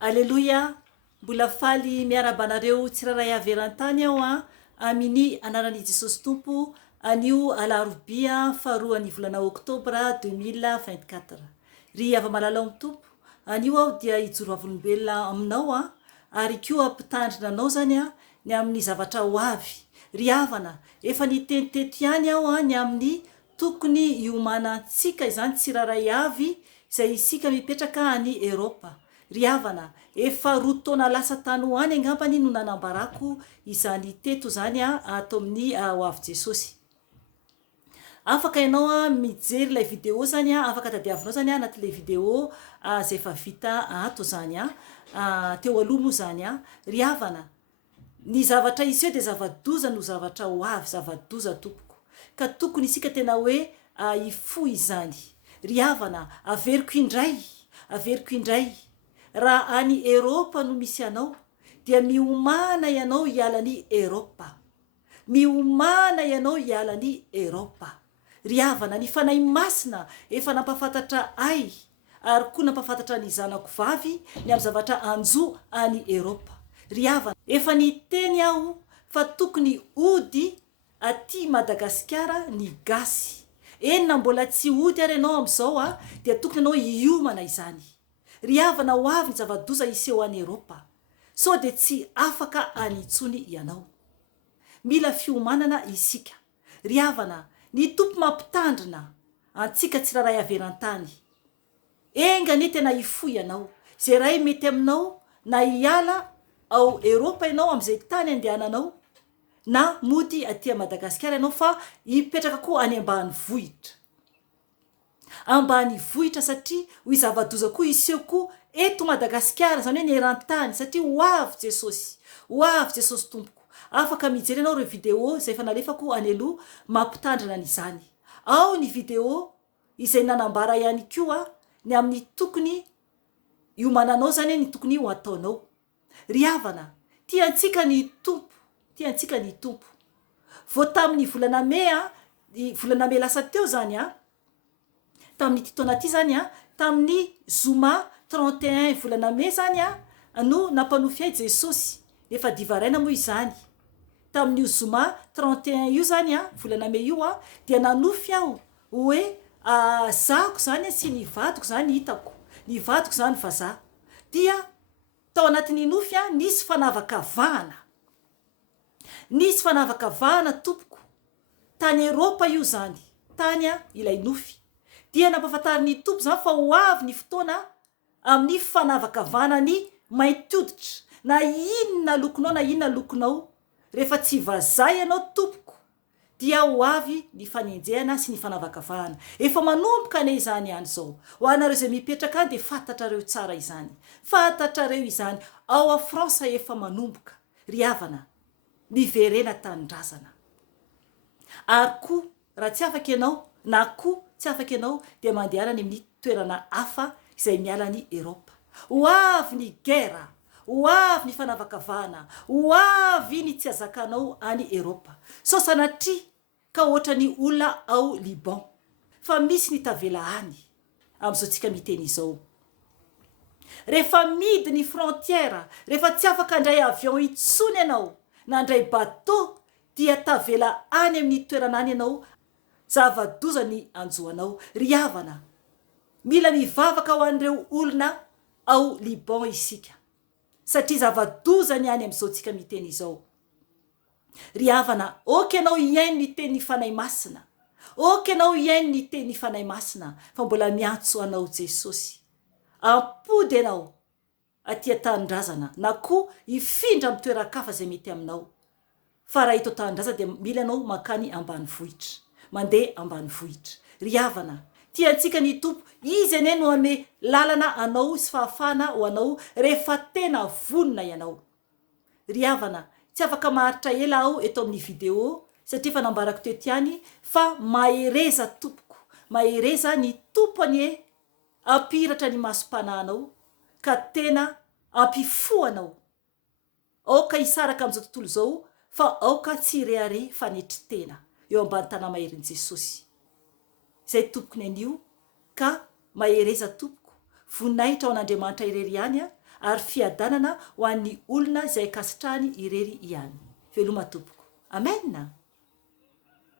Aleloia, mbola faly miarabanareo tsiraray averan-tany aho amin'ny anaran'i Jesosy Tompo anio alarobia faharoan'ny volana oktobra 2024. Ry ava-malala amin'ny tompo, anio aho dia hijoro avolombelona aminao ary koa ampitandrina anao zany ny amin'ny zavatra ho avy. Ry havana, efa niteniteto ihany aho ny amin'ny tokony iomanantsika izany tsiraray avy izay isika mipetraka any Eropa. Ry havana, efa roa taona lasa tany ho any angambany no nanambarako izany teto zany ato amin'ny ho avy Jesosy. Afaka ianao mijery ilay vidéo zany afaka tadiavinao zany anatin'ilay vidéo izay efa vita ato zany teo aloha moa zany Ry havana, ny zavatra iseho dia zava-doza no zavatra ho avy, zava-doza tompoko, ka tokony isika tena hoe hifohy izany. Ry havana, averiko indray raha any Eropa no misy anao dia miomana ianao hialan'ny Eropa, miomana ianao hialan'ny Eropa. Ry havana, ny fanahy masina efa nampafantatra ahy ary koa nampafantatra ny zanako vavy ny amin'ny zavatra anjo any Eropa. Ry havana, efa niteny aho fa tokony ody aty Madagasikara ny gasy. Enina mbola tsy ody ary ianao amin'izao dia tokony ianao hiomana izany. Ry havana, ho avy ny zava-doza iseho any Eropa, sao dia tsy afaka anitsony ianao. Mila fiomanana isika. Ry havana, ny tompo mampitandrina antsika tsiraray averan-tany. Engane tena hifohy ianao. Izay ray mety aminao na hiala ao Eropa ianao amin'izay tany andehananao, na mody aty Madagasikara ianao fa hipetraka koa any ambanivohitra. Ambanivohitra satria hoy zava-doza koa iseho koa eto Madagasikara, zany hoe ny eran-tany, satria ho avy Jesosy tompoko. Afaka mijery ianao ireo vidéo izay efa nalefako any aloha mampitandrina an'izany. Ao ny vidéo izay nanambara ihany koa ny amin'ny tokony iomananao zany ny tokony ho ataonao. Ry havana, tiantsika ny tompo. Vao tamin'ny volana May lasa teo zany tamin'ny taona ity zany tamin'ny zoma 31 volana May zany no nampanofy ahy Jesosy. Efa divaraina moa izany. Tamin'io zoma 31 io zany volana May io dia nanofy aho hoe zako zany sy ny vadiko zany hitako, ny vadiko zany vazaha. Dia tao anatin'ny nofy nisy fanavakavahana tompoko. Tany Eropa io zany, tany ilay nofy. Dia nampafantarin'ny tompo zany fa ho avy ny fotoana amin'ny fanavakavahana ny mainty hoditra. Na inona lokonao, rehefa tsy vazaha ianao tompoko, dia ho avy ny fanenjehana sy ny fanavakavahana. Efa manomboka ane izany ihany zao. Ho anareo izay mipetraka dia fantatrareo tsara izany. Fantatrareo izany. Ao a Fransa efa manomboka. Ry havana, miverena tanindrazana. Ary koa raha tsy afaka ianao, na koa tsy afaka ianao, dia mandeha any amin'ny toerana hafa izay miala ny Eropa. Ho avy ny guerre, ho avy ny fanavakavahana, ho avy ny tsy azakanao any Eropa. Sao sanatria ka ohatra ny olona ao Liban, fa misy ny tavela any amin'izao tsika miteny izao. Rehefa midy ny frontière, rehefa tsy afaka andray avion itsony ianao, na andray bateau, dia tavela any amin'ny toerana any ianao, zava-doza ny anjoanao. Ry havana, mila mivavaka ho an'ireo olona ao Liban isika, satria zava-doza ny any amin'izao tsika miteny izao. Ry havana, oka ianao iaino ny teny fanahy masina, oka ianao iaino ny teny fanahy masina, fa mbola miantso anao Jesosy. Ampody ianao aty an-tanindrazana, na koa hifindra amin'ny toeran-kafa izay mety aminao. Fa raha ito tanindrazana dia mila ianao mankany ambanivohitra, mandeha ambanivohitra. Ry havana, tiantsika ny tompo, izy ane no ame lalana anao sy fahafana ho anao rehefa tena vonona ianao. Ry havana, tsy afaka maharitra ela aho eto amin'ny vidéo satria fa nambarako teto ihany fa mahereza tompoko, mahereza ny tompony ampiratra ny masom-pananao ka tena ampifoanao. Aoka hisaraka amin'izao tontolo izao, fa aoka tsy reare fa netritena eo ambany tana maherin' Jesosy. Zay tompoko ny anio, ka mahereza tompoko, voninahitra ao an'Andriamanitra irery ihany ary fiadanana ho an'ny olona izay kasitrahany irery ihany. Veloma tompoko. Amen.